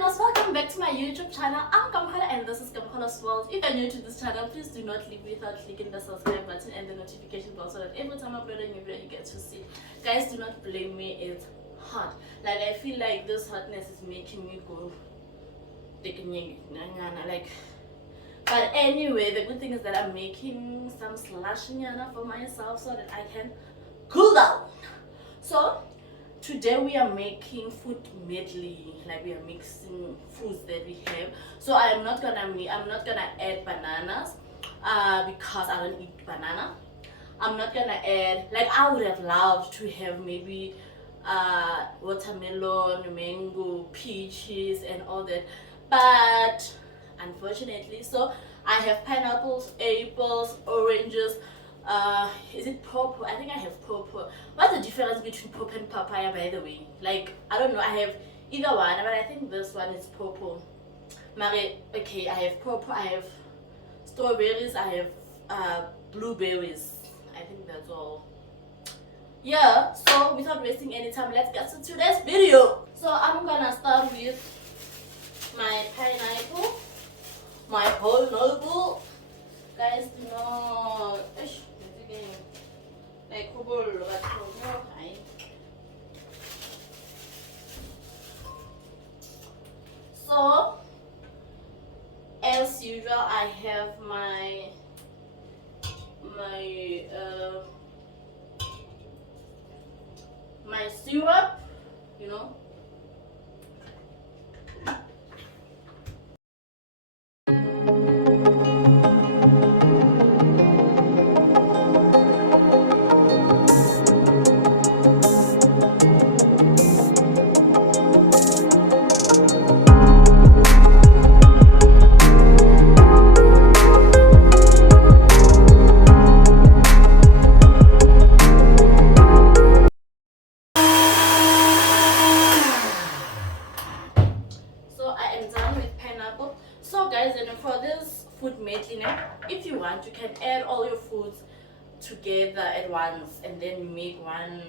Genos, welcome back to my YouTube channel. I'm Kamhala and this is Kamhala's World. If you're new to this channel, please do not leave without clicking the subscribe button and the notification bell so that every time I upload a new video you get to see. Guys, do not blame me, it's hot. Like I feel like this hotness is making me go like. But anyway, the good thing is that I'm making some slush for myself so that I can cool down. So today we are making fruit medley, like we are mixing fruits that we have. So I'm not gonna add bananas because I don't eat banana. I'm not gonna add, like I would have loved to have maybe watermelon, mango, peaches and all that, but unfortunately, so I have pineapples, apples, oranges. Is it purple? I think I have purple. What's the difference between purple and papaya, by the way? Like, I don't know. I have either one, but I think this one is purple. Okay, I have purple, I have strawberries, I have blueberries. I think that's all. Yeah, so without wasting any time, let's get to today's video. So I'm gonna start with my pineapple, my whole noble. Guys, do not like so as usual I have my syrup, you know. So guys, and for this food medley now, if you want, you can add all your foods together at once and then you make one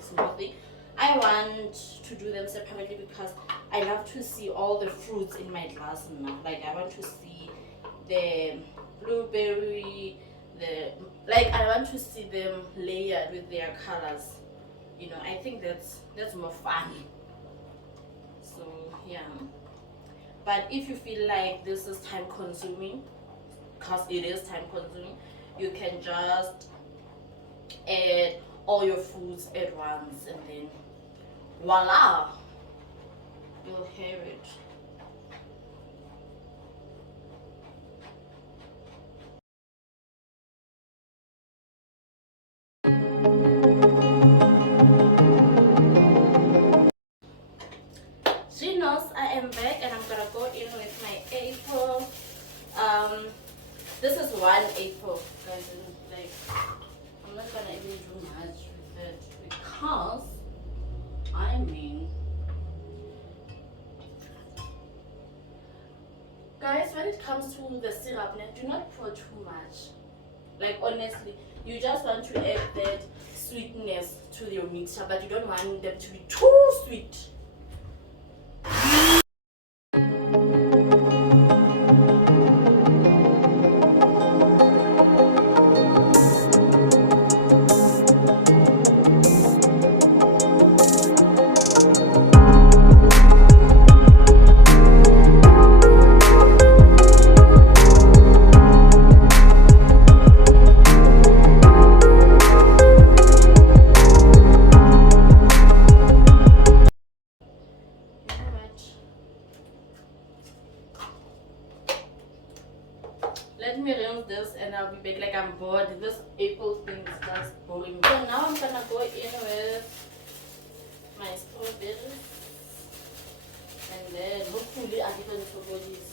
smoothie. I want to do them separately because I love to see all the fruits in my glass now. Like I want to see the blueberry, I want to see them layered with their colors. You know, I think that's more fun. So yeah. But if you feel like this is time consuming, because it is time consuming, you can just add all your foods at once and then voila, you'll have it. Genos, I am back and I'm gonna go in with my apple. This is one apple, guys. Like, I'm not gonna even do much with it because guys, when it comes to the syrup, do not pour too much. Like honestly, you just want to add that sweetness to your mixture, but you don't want them to be too sweet. Let me rinse this and I'll be back. Like I'm bored. This apple thing is just boring. So now I'm gonna go in with my strawberries and then hopefully I get the strawberries.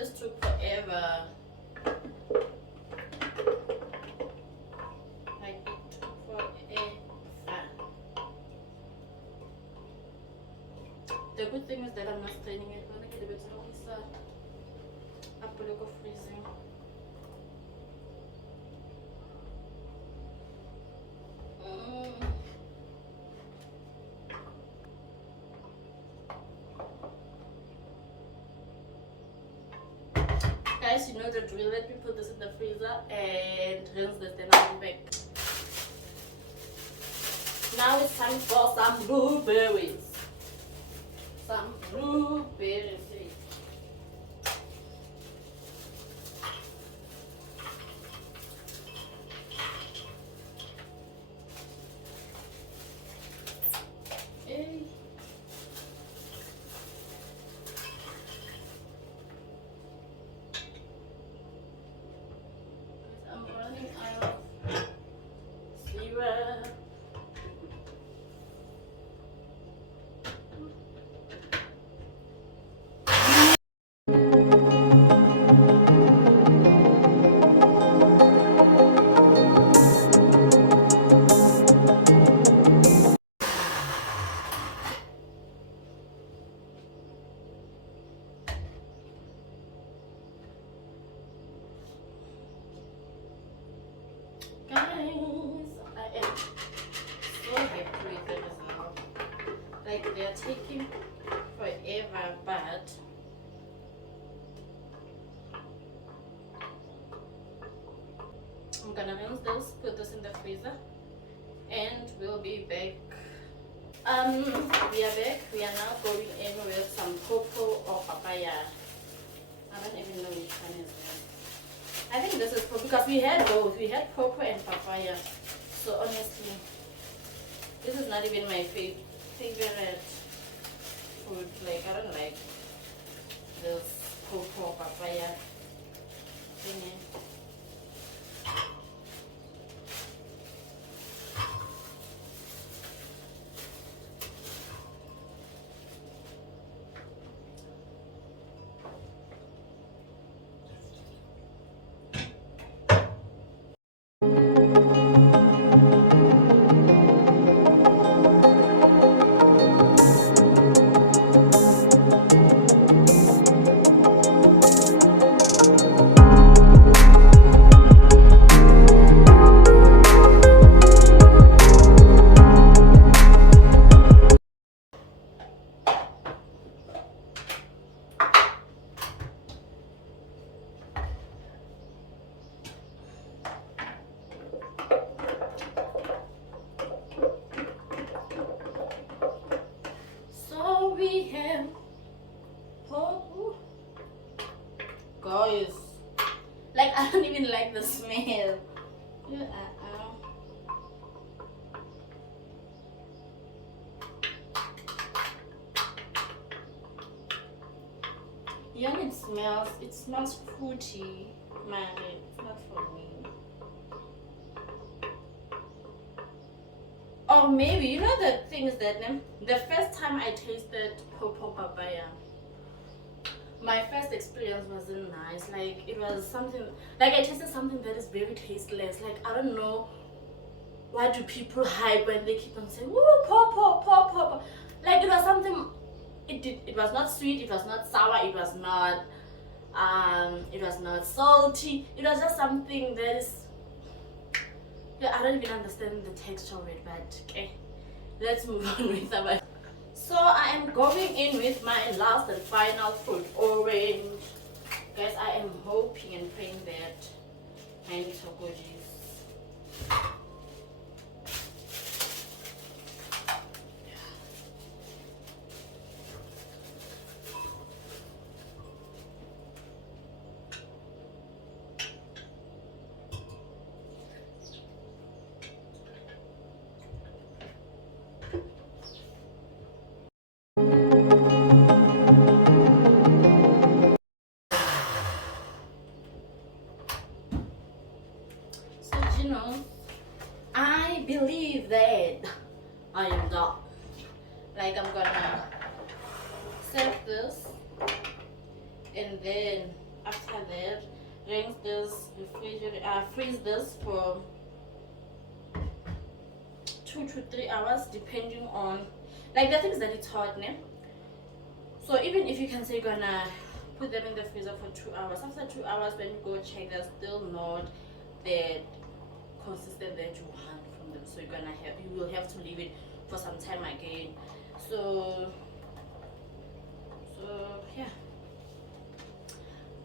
this took forever. Like it took forever. The good thing is that I'm not staining it. I'm gonna get a bit of this up a look of freezing. Guys, you know the drill. Let me put this in the freezer and rinse this, then I'll be back. Now it's time for some blueberries. Some blueberries. Hey. I'm running out of syrup. Guys, I am so happy with the result. Like, they're taking forever, but I'm gonna rinse this, put this in the freezer, and we'll be back. We are back. We are now going in with some cocoa or papaya. I don't even know which one is this. I think this is cocoa because we had both. We had cocoa and papaya. So honestly, this is not even my favorite food. Like, I don't like this cocoa or papaya thingy. We have oh, guys, like I don't even like the smell. Yeah, it smells fruity, man. It's not for me. Or maybe, you know, the thing is that the first time I tasted cocoa papaya, my first experience wasn't nice. Like, it was something, like I tasted something that is very tasteless. Like, I don't know, why do people hype when they keep on saying, woo, pop. Like, it was something, it was not sweet, it was not sour, it was not salty. It was just something that is, yeah, I don't even understand the texture of it, but okay, let's move on with our. So I am going in with my last and final fruit, orange. Guys, I am hoping and praying that my little goodies. I believe that I am done. Like, I'm gonna set this and then After that, rinse this, freeze this for 2 to 3 hours depending on like the things that it's hot, ne? So even if you can say you're gonna put them in the freezer for 2 hours, after 2 hours when you go check, they're still not that consistent that you want from them. So you will have to leave it for some time again. So yeah.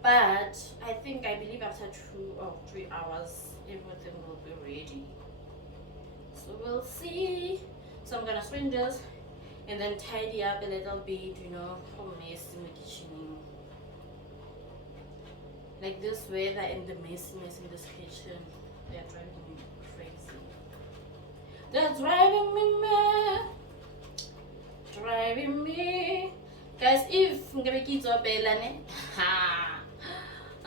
But I believe after 2 or 3 hours everything will be ready. So we'll see. So I'm gonna swing this and then tidy up a little bit, you know, how mess in the kitchen. Like this weather and the messiness in this kitchen, they're driving me crazy. They're driving me mad. Driving me. Guys, if kids are belane,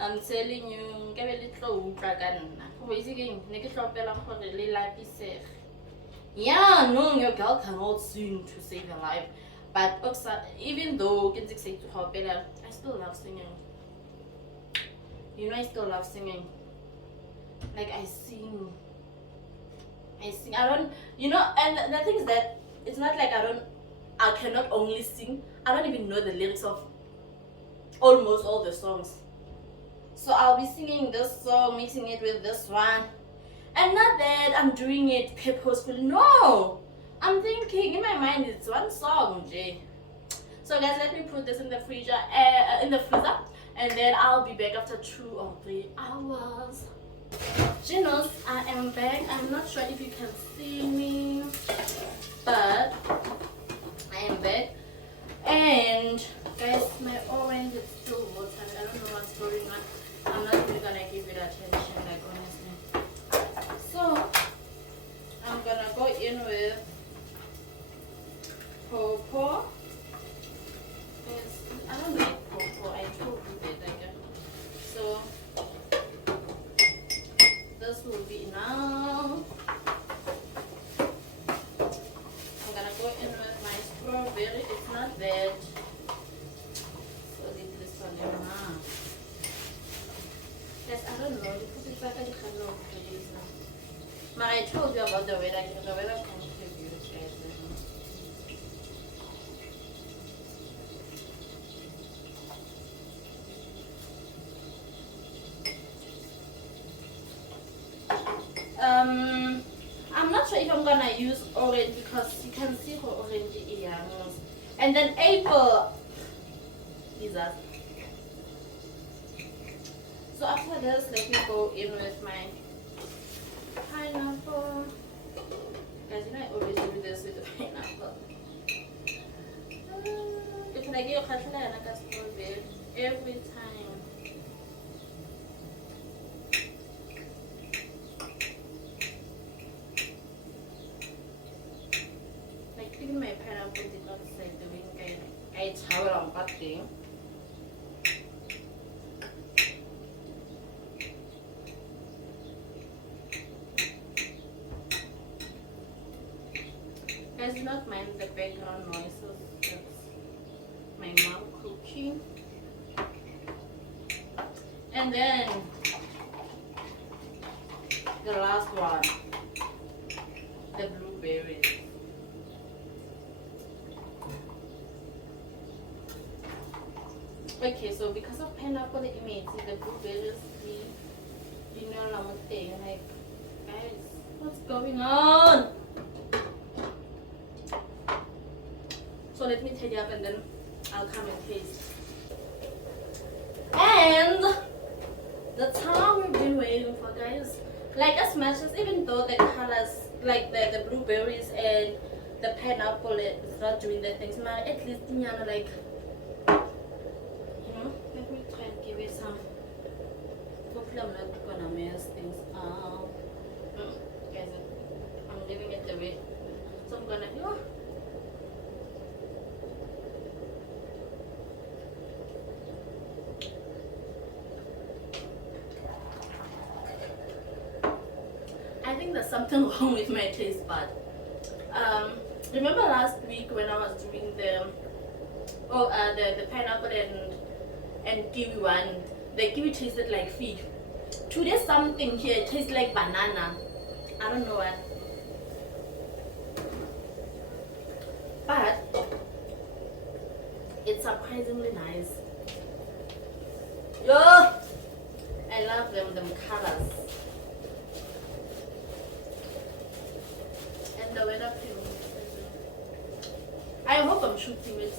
I'm telling you, give a little dragon. Who is again? Naked bella for the little life is safe. Yeah, no, your girl cannot sing to save her life. But even though kids say to her bella, I still love singing. You know, I still love singing. Like I sing. I don't, you know, and the thing is that it's not like I cannot only sing. I don't even know the lyrics of almost all the songs. So I'll be singing this song, mixing it with this one. And not that I'm doing it purposefully. No! I'm thinking in my mind it's one song, Jay. So guys, let me put this in the freezer, and then I'll be back after 2 or 3 hours. Genos, I am back. I'm not sure if you can see me, but I am back. And guys, my orange is still watered. I don't know what's going on. I'm not even gonna give it attention, like honestly. So I'm gonna go in with pawpaw. I don't like pawpaw. I told you that again. So this will be enough. I'm gonna go in with my strawberry. It's not bad. So this one enough. Yes, I don't know. You put it back at the color of the reason. But I told you about the weather. The weather can give you guys. I'm not sure if I'm gonna use orange because you can see how orange is. And then apple. Jesus. So after this, let me go in with my pineapple. Guys, you know I always do this with the pineapple. If I get a strawberry every time. Like cleaning my pineapple did not say the wing I travel on party. Guys, do not mind the background noises. That's my mom cooking. And then the last one, the blueberries. Okay, so because of pineapple, it makes the blueberries, you know, like, guys, what's going on? So let me tidy up and then I'll come and taste. And the time we've been waiting for, guys. Like as much as even though the colors, like the blueberries and the pineapple is not doing the things, man, at least like, you know, let me try and give it some. Hopefully I'm not gonna mess things up. Guys, I'm leaving it the way. So I'm gonna, you know, I think there's something wrong with my taste bud. Remember last week when I was doing the pineapple and kiwi one, the kiwi tasted like fig. Today something here tastes like banana. I don't know what. But it's surprisingly nice. Yo! I love them colors. And the weather film. I hope I'm shooting it.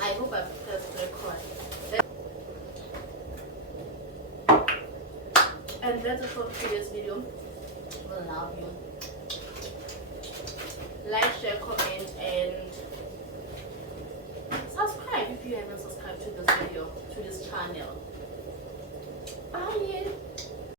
I hope I pressed record. And that's it for today's video. I love you. Like, share, comment, and